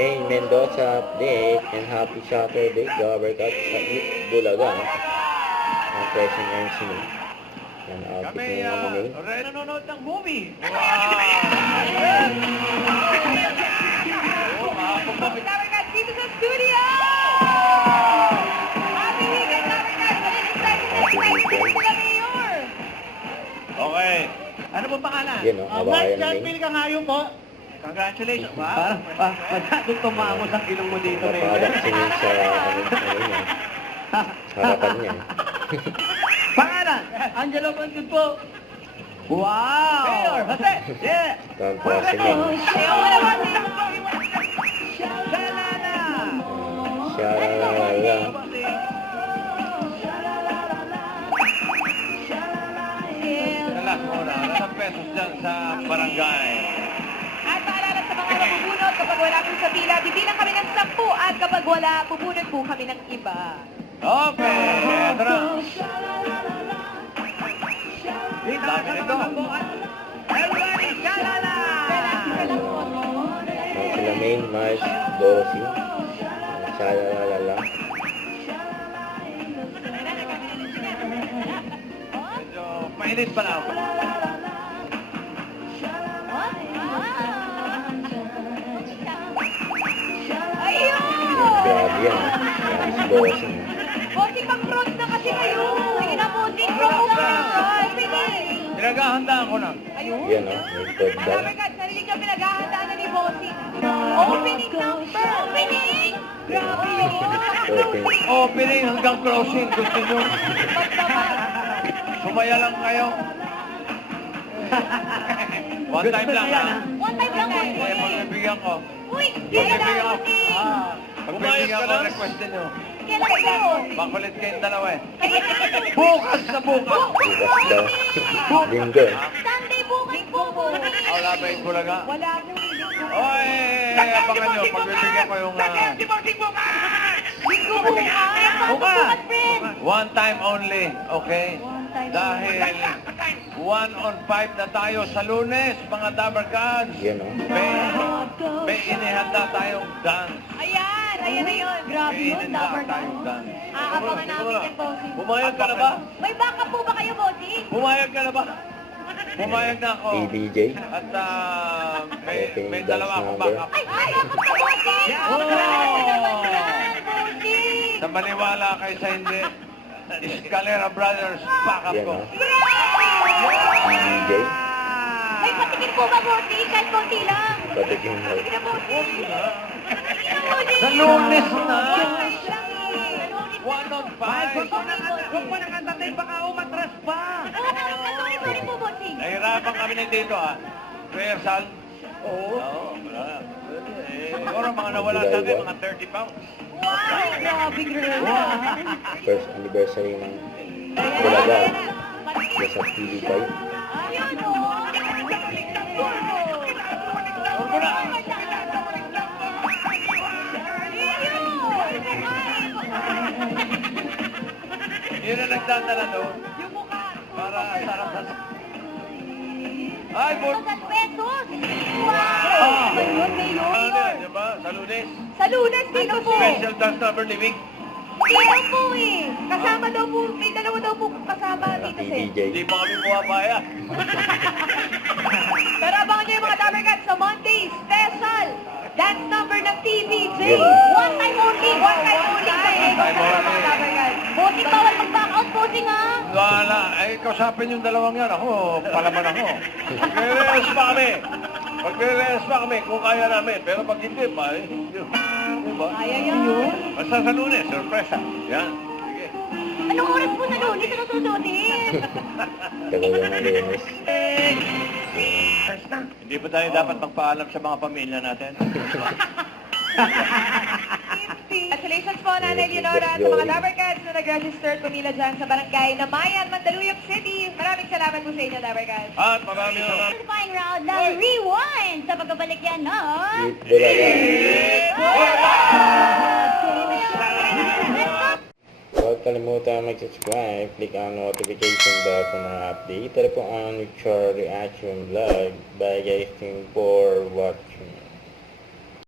Main Mendoza update and happy Saturday, Gabber Cup sa Eat Bulaga. Ang present MC mo. Yan, outfit Kami, mo yung Main. nanonood ng movie. Wow! Gabber Cup dito sa studio! Happy weekend, Gabber Cup! Excited sila, Mayor! Okay. Ano po pangalan? Yan o, kabayan Mark Main. Pili ka ngayon po. Congratulations. Wow. Masyadong tumamos ang ilong mo dito, Papadak singin sa yan. Harapan niya. Pangalan? Angelo Contud po. Wow! Mayor, Jose! Yeah! Tantra si Main. Ayaw mo naman, Mayor! Shalala! Shalala. Sa last muna, ilang pesos dyan sa barangay. At paalala sa mga mabubunot, kapag wala po sa pila, bibilang kami ng 10 at kapag wala, bubunot po kami ng iba. Okay, eto na. Dami nito. Everybody, shalala! Ang sila Main, Mars, Bossy. Shalalala. Medyo mainit pa na ako. Ayun! Grabe yan. Grabe si Bossy. Bossing pang-cross na kasi kayo! Sige na, bossing, cross na! Opening! Pinagahanda ako na. Ayun! Yan o, may code daw. Gabber Cup, narinig ka pinaghahandaan na ni bossing. Opening number! Opening! Grabe yun! Opening. Opening hanggang closing. Gusto nyo? Sumaya lang kayo. One time lang ha. One time lang, Kaya bossing! pagbibigyan ko. Uy! Pagbibigyan Kailan, ko. bossing? Pagbibigyan ko, request nyo. Kailan po? Makulit kayong dalawa eh. Kailan? Bukas na bukas. Bukas daw. Linggo. Sunday bukas po, bossing! Wala ba yung bulaga? Wala po, linggo. Oy! Abangan nyo. Pagbibigyan ko yung... Linggo bukas! Bukas! Bukas, friend! One time only, okay? One time. Dahil 1-on-5 na tayo sa Lunes, mga Dabber Gods. Yan o. May inihanda tayong dance. Ayan! Ayan na yun! Grabe May yun, inihanda Dabber tayong Cup. dance. Aabangan namin yan, bossing. Pumayag ka na ba? May backup po ba kayo, bossing? Pumayag ka na ba? Pumayag na ako. ABJ. At may Opening dalawa dance akong number. backup. Ay, backup ka, bossing! Oh! Bossing! Sa maniwala kayo sa hindi, Escalera Brothers, backup Yan ko. o. Bravo! ABJ. May patikin po ba, bossing? Kahit konti lang. Patikin mo. Sige na, bossing. Sige na, bossing. Sa Lunes na. Lunes lang eh. 1-on-5. Huwag mo nakatatay, baka umatras pa. Sorry po, bossing. Nahirapan kami na dito ha. Rehearsal. Oo. Wala. Siguro mga nawala sa akin, mga 30 pounds. Wow! Grabe, girl. First anniversary ng Bulaga. Yes, sa TV5. Ayun, o. Huwag mo na. Yun ang nagdadala doon. Yung mukha. Para sarap sa... Ay, bot! 1,000 pesos! Wow! Ayun, Mayor. Diba? Sa Lunes. Sa Lunes, dito po. Special dance number living. Dito po eh. Kasama daw po, may dalawa daw po kasama dito sa ABJ. Hindi pa kami buwabaya. Pero abangan nyo yung mga Dabber Cups sa Monday, special dance number ng TVJ. Yeah. One time only. One time only. One time only. Mga Dabber Cups. Bossing, bawal mag-back out, bossing ha. Wala. Ay, kausapin yung dalawang yan. Ako, palaman ako. Magre-rest pa kami. Magre-rest pa kami kung kaya namin. Pero pag hindi pa, eh. Diba? Kaya yan. Basta sa Lunes, sorpresa. Yan. Sige. Anong oras po sa Lunes? Ano susutin? Tagal lang ang Lunes. Hindi ba tayo dapat magpaalam sa mga pamilya natin? Congratulations po, Nanay Leonora, sa mga Dabber Cats na nag-register pumila dyan sa barangay Namayan, Mandaluyong City. Maraming salamat po sa inyo, Dabber Cats. At maraming salamat. Qualifying round ng Rewind sa pagkabalik yan ng... Eat Bulaga. Huwag kalimutan mag-subscribe, click ang notification bell for mga update. Ito po ang Richard Reaction Vlog. Bye guys, thank you for watching.